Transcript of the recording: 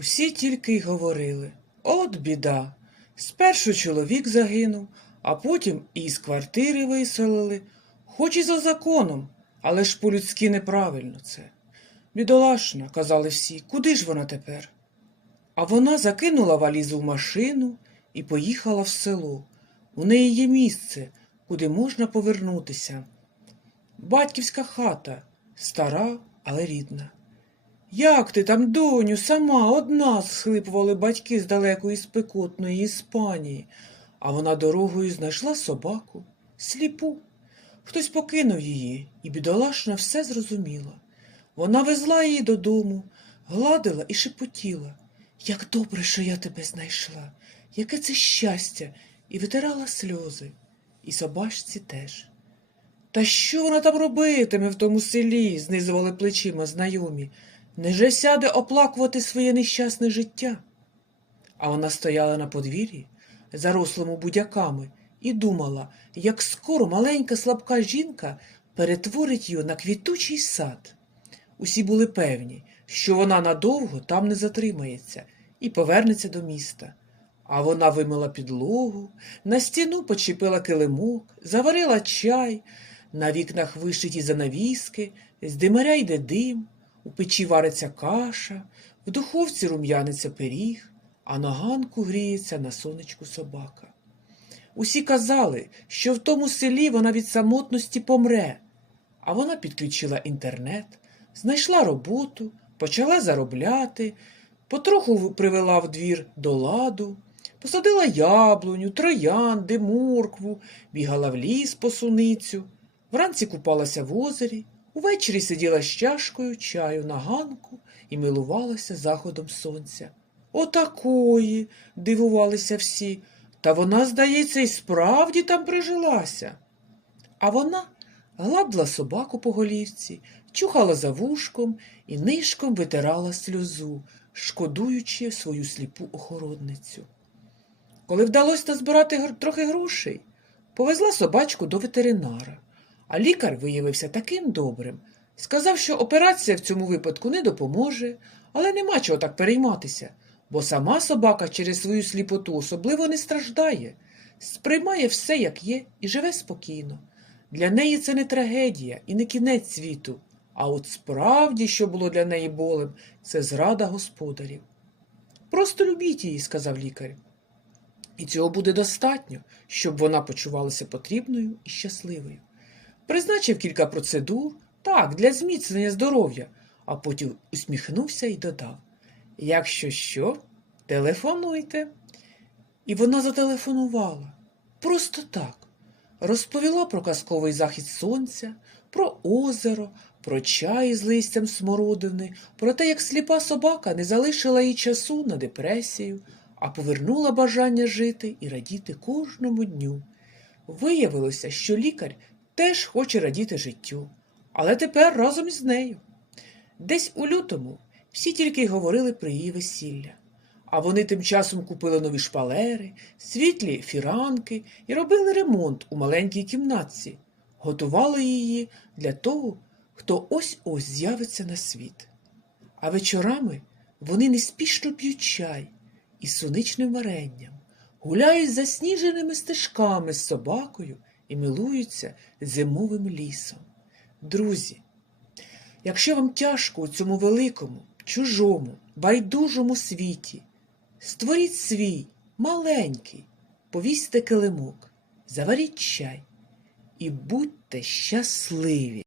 Усі тільки й говорили от біда. Спершу чоловік загинув, а потім і з квартири виселили, хоч і за законом, але ж по-людськи неправильно це. Бідолашна, казали всі, куди ж вона тепер? А вона закинула валізу в машину і поїхала в село. У неї є місце, куди можна повернутися. Батьківська хата, стара, але рідна. Як ти там, доню, сама одна, схлипували батьки з далекої спекотної Іспанії, а вона дорогою знайшла собаку, сліпу. Хтось покинув її, і бідолашна все зрозуміла. Вона везла її додому, гладила і шепотіла. Як добре, що я тебе знайшла, яке це щастя, і витирала сльози, і собачці теж. Та що вона там робитиме в тому селі? знизували плечима знайомі. Неже сяде оплакувати своє нещасне життя? А вона стояла на подвір'ї, зарослому будяками, і думала, як скоро маленька слабка жінка перетворить його на квітучий сад. Усі були певні, що вона надовго там не затримається і повернеться до міста. А вона вимила підлогу, на стіну почепила килимок, заварила чай, на вікнах вишиті занавіски, з димаря йде дим, у печі вариться каша, в духовці рум'яниться пиріг, а на ганку гріється на сонечку собака. Усі казали, що в тому селі вона від самотності помре, а вона підключила інтернет, знайшла роботу, почала заробляти, потроху привела в двір до ладу, посадила яблуню, троянди, моркву, бігала в ліс по суницю, вранці купалася в озері, увечері сиділа з чашкою чаю на ганку і милувалася заходом сонця. Отакої, дивувалися всі, та вона, здається, і справді там прижилася. А вона гладила собаку по голівці, чухала за вушком і нишком витирала сльозу, шкодуючи свою сліпу охоронницю. Коли вдалося назбирати трохи грошей, повезла собачку до ветеринара, а лікар виявився таким добрим. Сказав, що операція в цьому випадку не допоможе, але нема чого так перейматися, бо сама собака через свою сліпоту особливо не страждає, сприймає все, як є, і живе спокійно. Для неї це не трагедія і не кінець світу, а от справді, що було для неї болем, це зрада господарів. Просто любіть її, сказав лікар. І цього буде достатньо, щоб вона почувалася потрібною і щасливою. Призначив кілька процедур, так, для зміцнення здоров'я, а потім усміхнувся і додав: Якщо що, телефонуйте. І вона зателефонувала. Просто так. Розповіла про казковий захід сонця, про озеро, про чай з листям смородини, про те, як сліпа собака не залишила їй часу на депресію, а повернула бажання жити і радіти кожному дню. Виявилося, що лікар теж хоче радіти життю, але тепер разом із нею. Десь у лютому всі тільки й говорили про її весілля. А вони тим часом купили нові шпалери, світлі фіранки і робили ремонт у маленькій кімнатці, готували її для того, хто ось-ось з'явиться на світ. А вечорами вони неспішно п'ють чай із соничним варенням, гуляють засніженими стежками з собакою і милуються зимовим лісом. Друзі, якщо вам тяжко у цьому великому, чужому, байдужому світі, створіть свій маленький, повісьте килимок, заваріть чай і будьте щасливі.